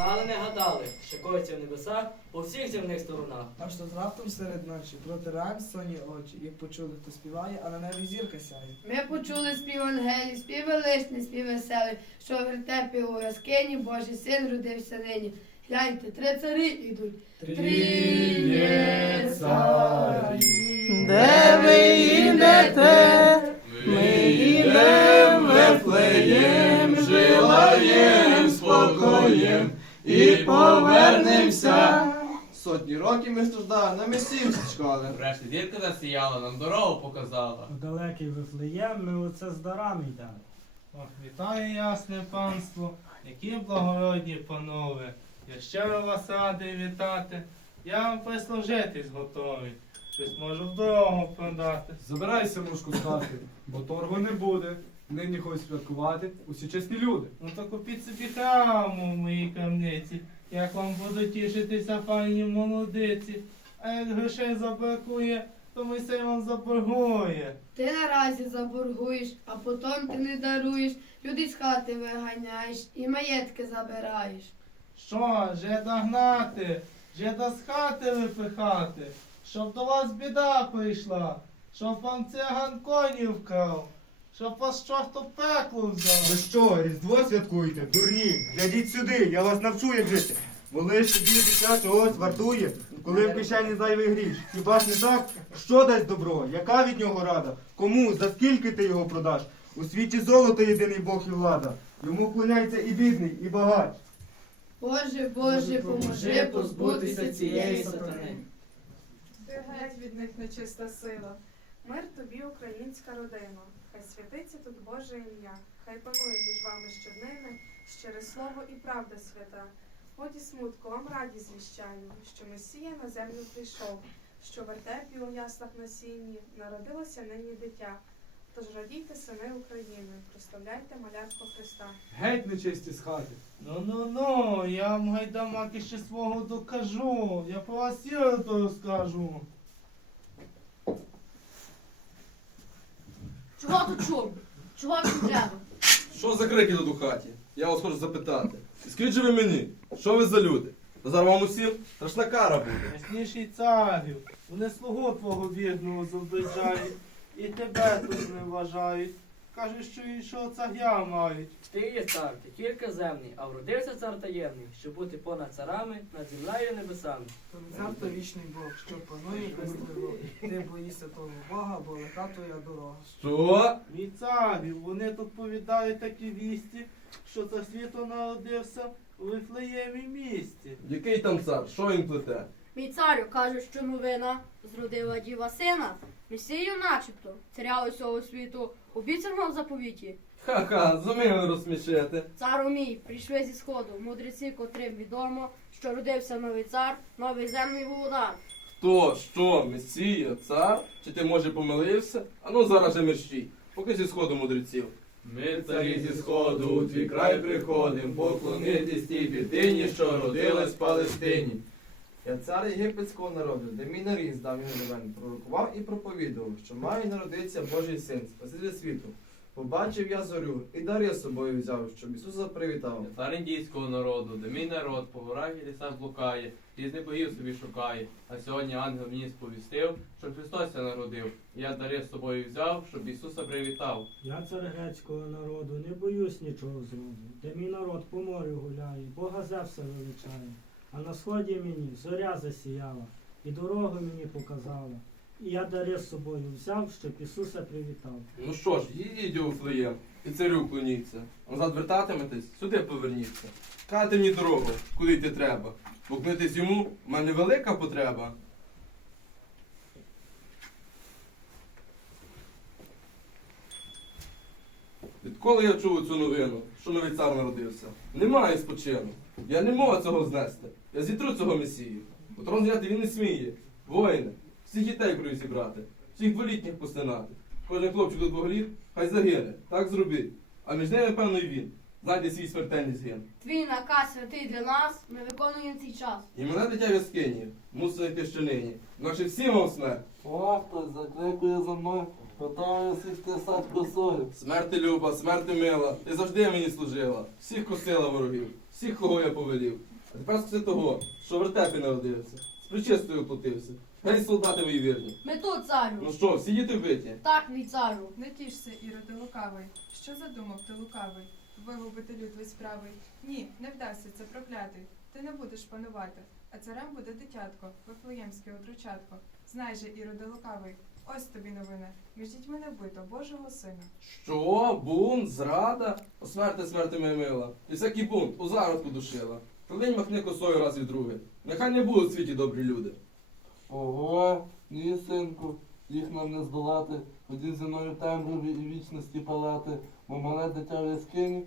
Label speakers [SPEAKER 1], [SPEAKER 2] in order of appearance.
[SPEAKER 1] знали, не гадали, що коїться в небесах по всіх земних сторонах.
[SPEAKER 2] Аж тут раптом серед ночі протираєм сонні очі, як почули, хто співає, а на небі зірка сяє.
[SPEAKER 3] Ми почули спів ангелів, співи лишні, спів веселий, що в вертепі у яскині Божий син родився нині. Гляньте, три царі йдуть. Тріє царі.
[SPEAKER 4] Повернемся.
[SPEAKER 5] Сотні років ми страждали, на месію чекали.
[SPEAKER 6] Врешті дітка засіяла, нам дорогу показала.
[SPEAKER 7] У далекий Вифлеєм ми оце з дарами йдемо.
[SPEAKER 4] Ох, вітаю ясне панство, які благородні панове. Я щиро вас радий вітати. Я вам прислужитись готовий. Щось можу в дорогу продати.
[SPEAKER 8] Забирайся, мушку, з хати, бо торгу не буде. Нині хочуть святкувати усі чесні люди.
[SPEAKER 4] Ну то купіть собі храму в моїй камниці. Як вам будуть тішитися файні молодиці. А як грошей забракує, то Мойсей вам заборгує.
[SPEAKER 3] Ти наразі заборгуєш, а потім ти не даруєш, людей з хати виганяєш і маєтки забираєш.
[SPEAKER 4] Що, жеда гнати, жеда з хати випихати, щоб до вас біда прийшла, щоб вам циган конів вкрав, щоб вас чорт у пекло
[SPEAKER 9] Ви що, Різдво святкуєте? Дурні, глядіть сюди, я вас навчу, як жити. Бо лише дитя чогось вартує, коли в кишені зайвий гріш. Хіба ж не так? Що дасть добро? Яка від нього рада? Кому? За скільки ти його продаш? У світі золото єдиний Бог і влада. Йому вклоняється і бідний, і багач.
[SPEAKER 3] Боже, Боже, поможи позбутися цієї сатани.
[SPEAKER 10] Ти геть від них нечиста сила. Мир тобі, українська родина. Хай святиться тут Боже ім'я, хай панує між вами щоднини, щире слово і правда свята. Годі смутку, вам радість звіщаю, що Месія на землю прийшов, що в вертепі у яслах на сіні народилося нині дитя. Тож радійте, сини України, прославляйте малятко Христа.
[SPEAKER 8] Геть нечисті з хати.
[SPEAKER 4] Ну ну ну, я вам гайдамаки ще свого докажу. Я про вас сіро розкажу.
[SPEAKER 11] Чого тут шум? Чого тут треба?
[SPEAKER 5] Що за крики тут у хаті? Я вас хочу запитати. І скажіть же ви мені, що ви за люди? Та зараз вам усім страшна кара буде.
[SPEAKER 4] Ясніший царю, вони слугу твого бідного зображають, і тебе тут не вважають. Кажуть, що іншого царя мають.
[SPEAKER 1] Ти є цар, ти тільки земний, а вродився цар таємний, щоб бути понад царами, над землею і небесами.
[SPEAKER 2] То не цар то вічний Бог, що панує без тривоги. Ти боїшся того Бога, бо легка твоя дорога.
[SPEAKER 5] Що?
[SPEAKER 4] Мій царю, вони тут повідають такі вісті, що цар світу народився у Вифлеємі місті.
[SPEAKER 5] Який там цар? Що він плете?
[SPEAKER 11] Мій царю каже, що новина зродила діва сина, месію начебто, царя усього світу, обіцяного в заповіті.
[SPEAKER 5] Ха-ха, зуміли розсмішити.
[SPEAKER 11] Цару мій, прийшли зі сходу, мудреці, котрим відомо, що родився новий цар, новий земний володар.
[SPEAKER 5] Хто, що, месія, цар? Чи ти може помилився? Ану зараз же мерщій. Поки зі сходу мудреців.
[SPEAKER 6] Ми царі зі сходу у твій край приходим, поклонитись тій дитині, що родилась в Палестині.
[SPEAKER 5] Я цар єгипетського народу, де мій наріз дав його довен, пророкував і проповідував, що має народитися Божий син, Спаситель світу. Побачив я зорю, і дар я з собою взяв, щоб Ісуса привітав.
[SPEAKER 6] Я цар індійського народу, де мій народ по горах і лісах блукає, різних богів собі шукає. А сьогодні ангел мені сповістив, що Христос ся народив. І Я дари з собою взяв, щоб Ісуса привітав.
[SPEAKER 7] Я цар грецького народу, не боюсь нічого зроду, де мій народ по морю гуляє, Бога Зевса величає. А на сході мені зоря засіяла, і дорогу мені показала. І я дари з собою взяв, щоб Ісуса привітав.
[SPEAKER 5] Ну що ж, їдіть у Вифлеєм, і царю клоніться. Назад вертатиметесь, сюди поверніться. Кати мені дорогу, куди йти треба. Поклонитись йому, в мене велика потреба. Відколи я чув цю новину, що новий цар народився, немає спочину. Я не можу цього знести. Я зітру цього месію. Отрон трон зняти він не сміє. Воїни, всіх дітей крою зібрати, всіх дволітніх постинати. Кожен хлопчик до двох літ, хай загине, так зробіть. А між ними, певно, і він. Знайде свій смертельний згин.
[SPEAKER 11] Твій наказ святий для нас, ми виконуємо цей час.
[SPEAKER 5] І мене дитя в яскині, мусить йти ще нині. Інакше всім вам смерть.
[SPEAKER 4] О, хтось закликує за мною, готовий сісти сад косою.
[SPEAKER 5] Смерти люба, смерти мила, ти завжди мені служила. Всіх косила ворогів, всіх, кого я повелів. А тепер скажи того, що в вертепі народився, причистою платився. Гей, солдати мої вірні.
[SPEAKER 11] Ми тут, царю.
[SPEAKER 5] Ну що, всі діти вбиті?
[SPEAKER 11] Так, мій царю.
[SPEAKER 10] Не тішся, Іроде лукавий. Що задумав ти лукавий? Вигубити люд весь правий? Ні, не вдасться, це проклятий. Ти не будеш панувати, а царем буде дитятко, вифлеємське отручатко. Знай же, Іроде лукавий, ось тобі новина. Між дітьми не вбито Божого сина.
[SPEAKER 5] Що? Бунт, зрада? О смерти смерти моя мила. І всякий бунт у зародку душила. Клинь махни косою раз від друге. Нехай не будуть в світі добрі люди.
[SPEAKER 12] Ого, ні, синку, їх нам не здолати. Ходіть зі мною темряві і вічності палати, бо мале дитя в яскині